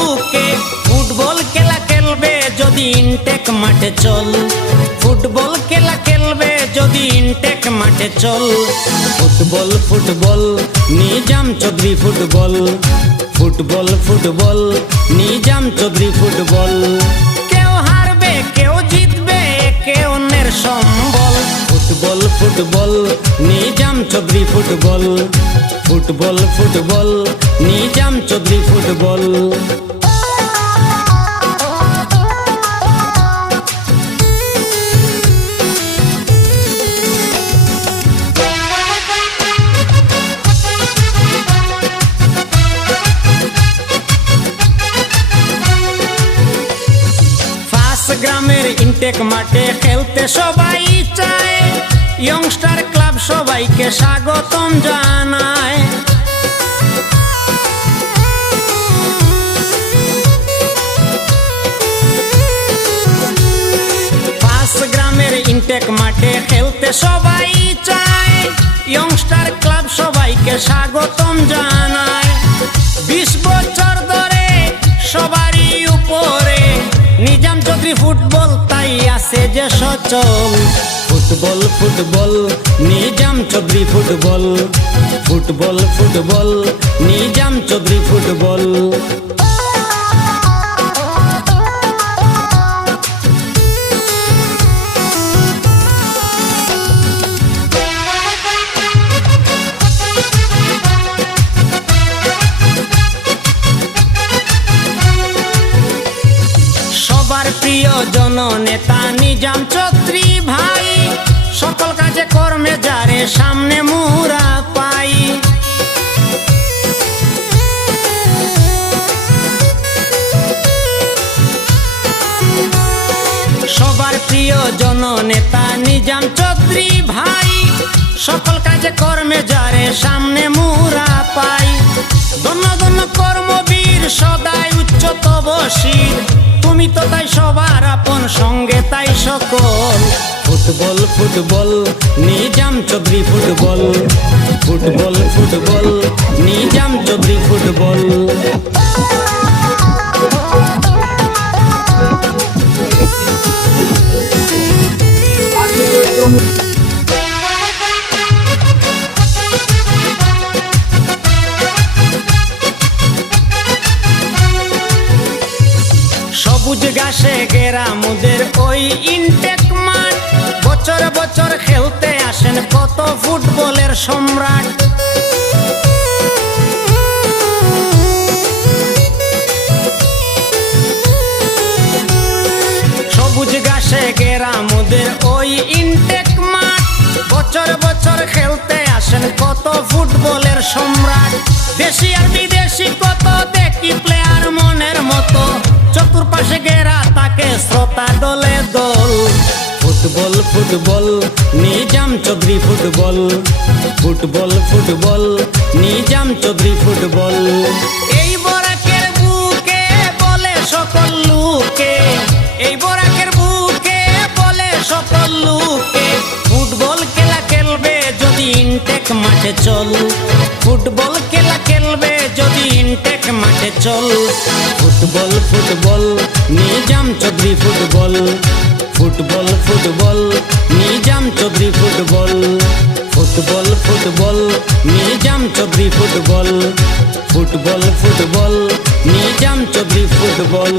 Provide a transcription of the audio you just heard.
বুকে ফুটবল খেলা খেলবে যদি ইনটেক মাঠে চল। ফুটবল খেলা খেলবে যদি ইনটেক মাঠে চল। Football football, Nizam Chowdhury football. Football football, Nizam Chowdhury football. কেউ হারবে, কেউ জিতবে কে অন্যের সম্বল। Football football, Nizam Chowdhury football. Football football Nizam Chowdhury football. গ্রামের ইনটেক মাঠে খেলতে সবাই চায়। ইয়ংস্টার ক্লাব সবাইকে স্বাগতম জানায়। পাঁচ গ্রামের ইনটেক মাঠে খেলতে সবাই চায়। ইয়ংস্টার ক্লাব সবাইকে স্বাগতম জানায়। বিশ বছর ধরে সবারই উপরে। নিজাম চৌধুরী ফুটবল তাই আছে যে সচল। Football football, Nizam Chowdhury football. Football football, Nizam Chowdhury football. প্রিয় জন নেতা নিজাম চৌধুরী, ভাই। সামনে মুরা পাই। সবার প্রিয় জন নেতা নিজাম চৌধুরী ভাই, সকল কাজে কর্মে যারে সামনে মুরা পাই। ধন্য ধন্য কর্মবীর, সদাই উচ্চত বসির তুমি তো তাই সবার আপন সঙ্গে তাই সকল football football, Nizam Chowdhury football. Football football, Nizam Chowdhury football. সবুজ ঘাসে গেরা মুদের ওই ইনটেক মাঠ। বছর বছর খেলতে আসেন কত ফুটবলের সম্রাট। সবুজ ঘাসে গেরা মুদের ওই ইনটেক মাঠ। বছর বছর খেলতে আসেন কত ফুটবলের সম্রাট। দেশি আর বিদেশি কত দেখি প্লেয়ার মনের মতো। চতুর্পাশে গেরা তাকে শ্রোতা দলে দল। Football football, Nizam Chowdhury football. Football football, Nizam Chowdhury football. এই বরাকের বুকে বলে সকল লোকে, এই বরাকের বুকে বলে সকল লোকে, ফুটবল খেলা খেলবে যদি ইনটেক মাঠে চল। ফুটবল খেলা ইনটেক মাঠে চল। Football football, Nizam Chowdhury football. Football football, Nizam Chowdhury football. Football football, Nizam Chowdhury football. Football football, Nizam Chowdhury football.